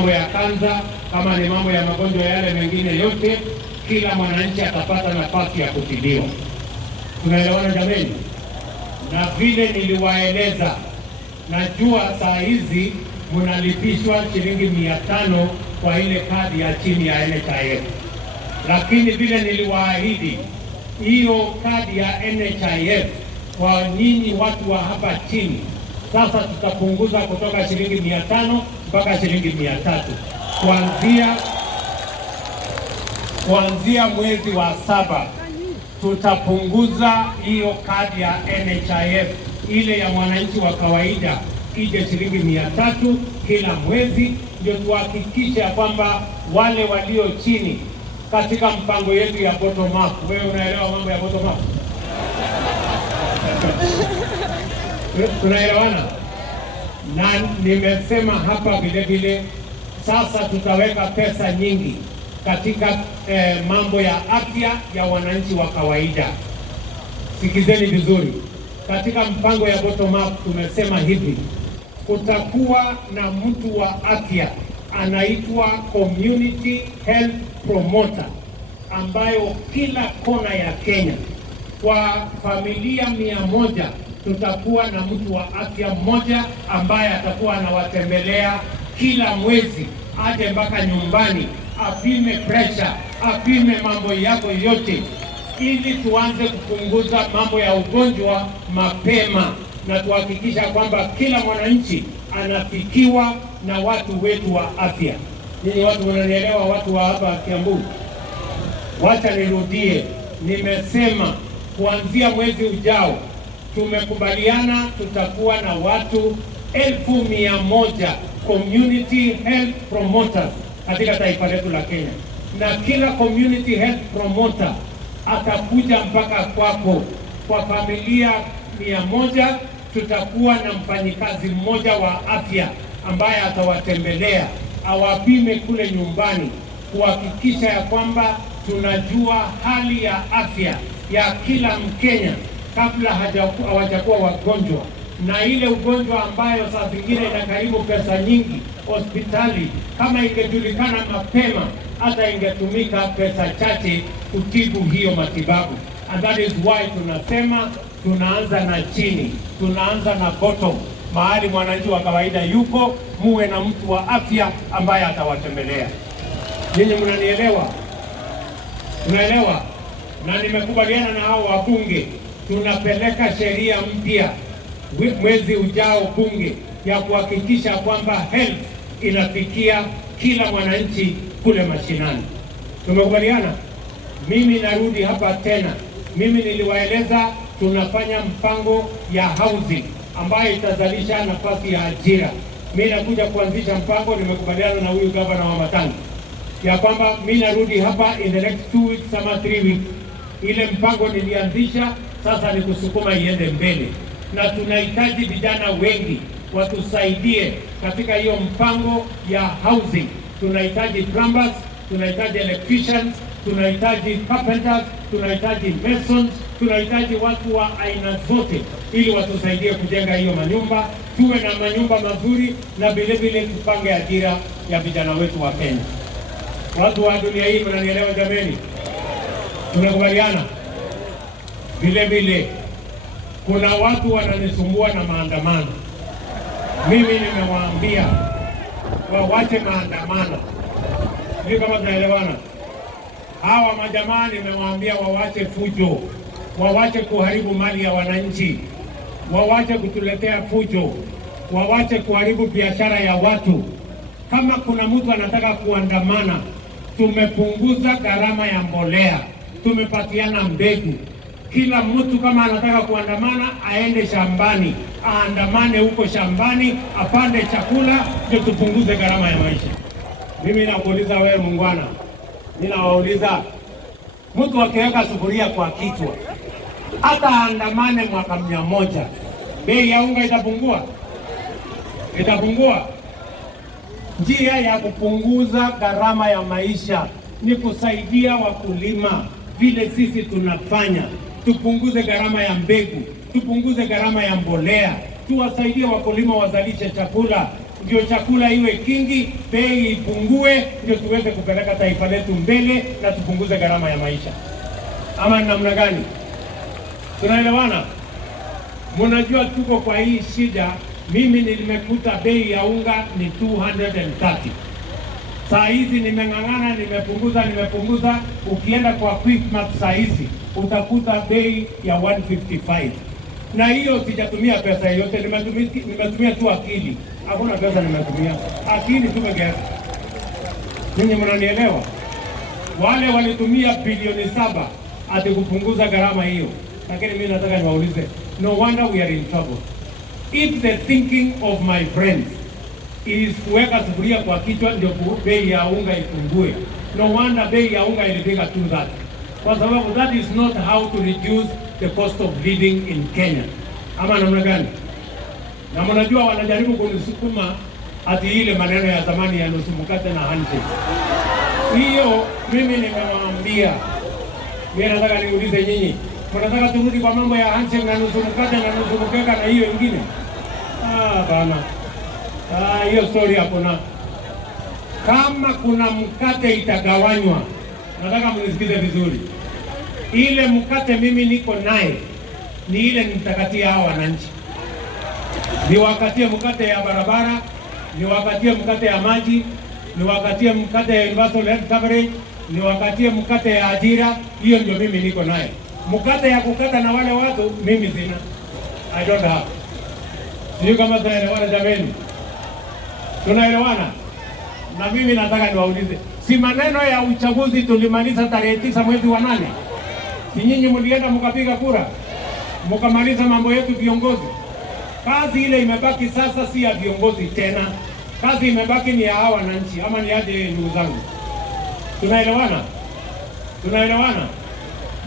mambo ya kansa, kama ni mambo ya magonjwa yale mengine yote, kila mwananchi atapata nafasi ya kutibiwa. Tunaelewana jameni? Na vile niliwaeleza, najua saa hizi mnalipishwa shilingi 500 kwa ile kadi ya chini ya NHIF, lakini vile niliwaahidi, hiyo kadi ya NHIF kwa nyinyi watu wa hapa chini, sasa tutapunguza kutoka shilingi 500 mpaka shilingi 300 kuanzia mwezi wa 7. Tutapunguza hiyo kadi ya NHIF ile ya mwananchi wa kawaida ije shilingi 300 kila mwezi, ndio tuhakikishe kwamba wale walio chini katika mpango yetu ya bottom up. Wewe unaelewa mambo ya bottom up? Tunaelewana? Na nimesema hapa vile vile, sasa tutaweka pesa nyingi katika mambo ya afya ya wananchi wa kawaida. Sikizeni vizuri, katika mpango ya bottom up tumesema hivi, kutakuwa na mtu wa afya anaitwa community health promoter, ambayo kila kona ya Kenya kwa familia 100 tutakuwa na mtu wa afya mmoja ambaye atakuwa anawatembelea kila mwezi, aje mpaka nyumbani, apime pressure, apime mambo yako yote, ili tuanze kupunguza mambo ya ugonjwa mapema na tuhakikisha kwamba kila mwananchi anafikiwa na watu wetu wa afya. Ninyi watu wananielewa, watu wa hapa Kiambu? Wacha nirudie, nimesema kuanzia mwezi ujao tumekubaliana tutakuwa na watu 1,100 community health promoters katika taifa letu la Kenya, na kila community health promoter atakuja mpaka kwako. Kwa familia 100 tutakuwa na mfanyikazi mmoja wa afya ambaye atawatembelea, awapime kule nyumbani, kuhakikisha ya kwamba tunajua hali ya afya ya kila Mkenya kabla hawajakuwa wagonjwa, na ile ugonjwa ambayo saa zingine inakaribu pesa nyingi hospitali, kama ingejulikana mapema, hata ingetumika pesa chache kutibu hiyo matibabu. And that is why tunasema tunaanza na chini, tunaanza na bottom, mahali mwananchi wa kawaida yuko, muwe na mtu wa afya ambaye atawatembelea. Ninyi mnanielewa? Unaelewa? Na nimekubaliana na hao wabunge, tunapeleka sheria mpya mwezi ujao bunge ya kuhakikisha kwamba health inafikia kila mwananchi kule mashinani. Tumekubaliana? Mimi narudi hapa tena, mimi niliwaeleza tunafanya mpango ya housing ambayo itazalisha nafasi ya ajira. Mimi nakuja kuanzisha mpango, nimekubaliana na huyu gavana wa Matangi ya kwamba mimi narudi hapa in the next 2 weeks ama 3 weeks. Ile mpango nilianzisha, sasa ni kusukuma iende mbele, na tunahitaji vijana wengi watusaidie katika hiyo mpango ya housing. Tunahitaji plumbers, tunahitaji electricians, tunahitaji carpenters, tunahitaji masons, tunahitaji watu wa aina zote ili watusaidie kujenga hiyo manyumba, tuwe na manyumba mazuri, na vile vile tupange ajira ya vijana wetu wa Kenya. Watu wa dunia hii mnanielewa jameni? Tumekubaliana? Vile vile kuna watu wananisumbua na maandamano. Mimi nimewaambia wawache maandamano. Ndio kama tunaelewana? Hawa majamaa nimewaambia wawache fujo, wawache kuharibu mali ya wananchi, wawache kutuletea fujo, wawache kuharibu biashara ya watu. Kama kuna mtu anataka kuandamana, tumepunguza gharama ya mbolea, tumepatiana mbegu. Kila mtu kama anataka kuandamana aende shambani, aandamane huko shambani, apande chakula, ndio tupunguze gharama ya maisha. Mimi nakuuliza wewe muungwana, ninawauliza, mtu akiweka sufuria kwa kichwa, hata aandamane mwaka 100, bei ya unga itapungua? Itapungua? Njia ya kupunguza gharama ya maisha ni kusaidia wakulima vile sisi tunafanya. Tupunguze gharama ya mbegu, tupunguze gharama ya mbolea, tuwasaidie wakulima wazalishe chakula, ndio chakula iwe kingi, bei ipungue, ndio tuweze kupeleka taifa letu mbele na tupunguze gharama ya maisha. Ama namna gani? Tunaelewana? Mnajua tuko kwa hii shida. Mimi nimekuta bei ya unga ni 230. Saa hizi nimeng'ang'ana, nimepunguza. Ukienda kwa Quickmart saa hizi utakuta bei ya 155. Na hiyo sijatumia pesa yote, nimetumia tu akili. Hakuna pesa nimetumia, akili tu peke yake. Ninyi mnanielewa? Wale walitumia bilioni 7 ati kupunguza gharama hiyo. Lakini mimi nataka niwaulize, no wonder we are in trouble. If the thinking of my friends is kuweka sufuria kwa kichwa ndio bei ya unga ipungue, no wonder bei ya unga ilifika to that. Kwa sababu that is not how to reduce the cost of living in Kenya. Ama namna gani? Na mnajua wanajaribu kunisukuma ati ile maneno ya zamani ya nusu mkate na handshake. Hiyo mimi nimewaambia. Mimi nataka niulize nyinyi, mnataka turudi kwa mambo ya handshake na nusu mkate na nusu mkeka na hiyo ingine? Bana. Hiyo story hakuna. Kama kuna mkate itagawanywa, nataka mnisikize vizuri. Ile mkate mimi niko naye ni ile nitakatia hao wananchi. Niwakatie mkate ya barabara, niwakatie mkate ya maji, niwakatie mkate ya universal health coverage, niwakatie mkate ya ajira. Hiyo ndio mimi niko naye. Mkate ya kukata na wale watu mimi sina. I don't have. Sio kama tunaelewana jameni. Tunaelewana? Na mimi nataka niwaulize, si maneno ya uchaguzi tulimaliza tarehe 9 mwezi wa 8? Si nyinyi mlienda mkapiga kura? Mkamaliza mambo yetu viongozi. Kazi ile imebaki sasa si ya viongozi tena. Kazi imebaki ni ya hawa wananchi. Ama ni aje ndugu zangu? Tunaelewana? Tunaelewana?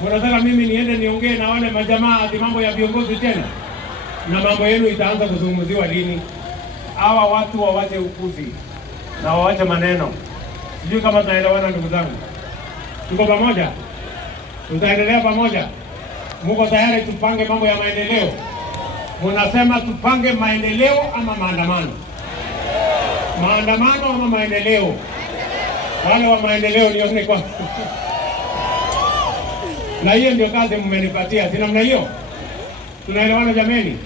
Mnataka mimi niende niongee na wale majamaa ati mambo ya viongozi tena? Na mambo yenu itaanza kuzungumziwa lini? Hawa watu wawache upuzi na wawache maneno. Sijui kama tunaelewana ndugu zangu. Tuko pamoja? Tutaendelea pamoja? Muko tayari tupange mambo ya maendeleo? Munasema tupange maendeleo ama maandamano? Maandamano ama maendeleo? Wale wa maendeleo nione kwa. Na hiyo ndio kazi mmenipatia, si namna hiyo? Tunaelewana jameni?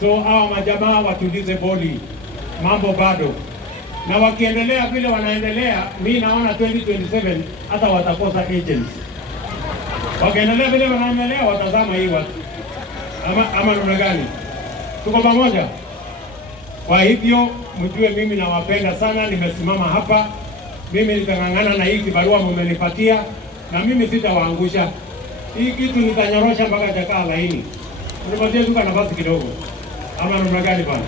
So hawa majamaa watulize boli, mambo bado. Na wakiendelea vile wanaendelea, mimi naona 2027 hata watakosa agents. Wakiendelea vile wanaendelea watazama hii watu. Ama namna gani? Tuko pamoja? Kwa hivyo mjue mimi nawapenda sana, nimesimama hapa. Mimi nitang'ang'ana na hii kibarua mmenipatia na mimi sitawaangusha. Hii kitu nitanyorosha mpaka itakaa laini. Nipatie tu nafasi kidogo. Ama namna gani bwana?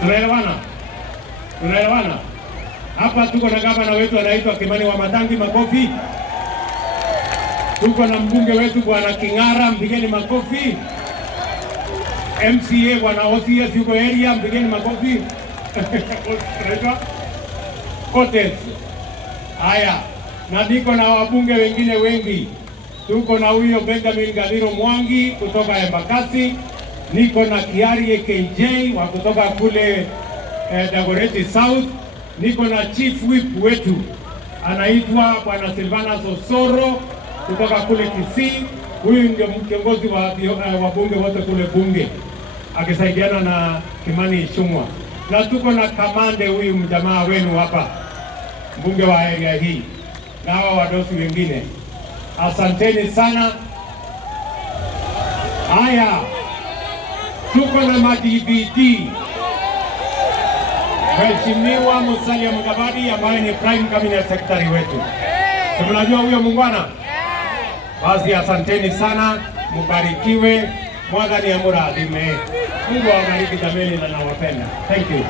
Tunaelewana? Tunaelewana? Hapa tuko na gavana wetu anaitwa Kimani Wamatangi, makofi. Tuko na mbunge wetu bwana King'ara, mpigeni makofi. MCA bwana OCS yuko area, mpigeni makofi. Kote. Haya, na niko na wabunge wengine wengi. Tuko na huyo Benjamin Gadhiro Mwangi kutoka Embakasi, niko na Kiarie KJ wa kutoka kule Dagoretti South, niko na Chief Whip wetu anaitwa bwana Silvanus Osoro kutoka kule Kisii. Huyu ndio kiongozi wa wabunge wote kule bunge akisaidiana na Kimani Ichung'wah. Na tuko na kamande huyu mjamaa wenu hapa, mbunge wa area hii, na hawa wadosi wengine. Asanteni sana. Haya, tuko na ma-DVD. Mheshimiwa Musalia Mudavadi ambaye ni Prime Cabinet Secretary wetu. Mnajua huyo muungwana? Basi asanteni sana, mubarikiwe, Mwathani amurathime. Mungu awabariki jameni na nawapenda. Thank you.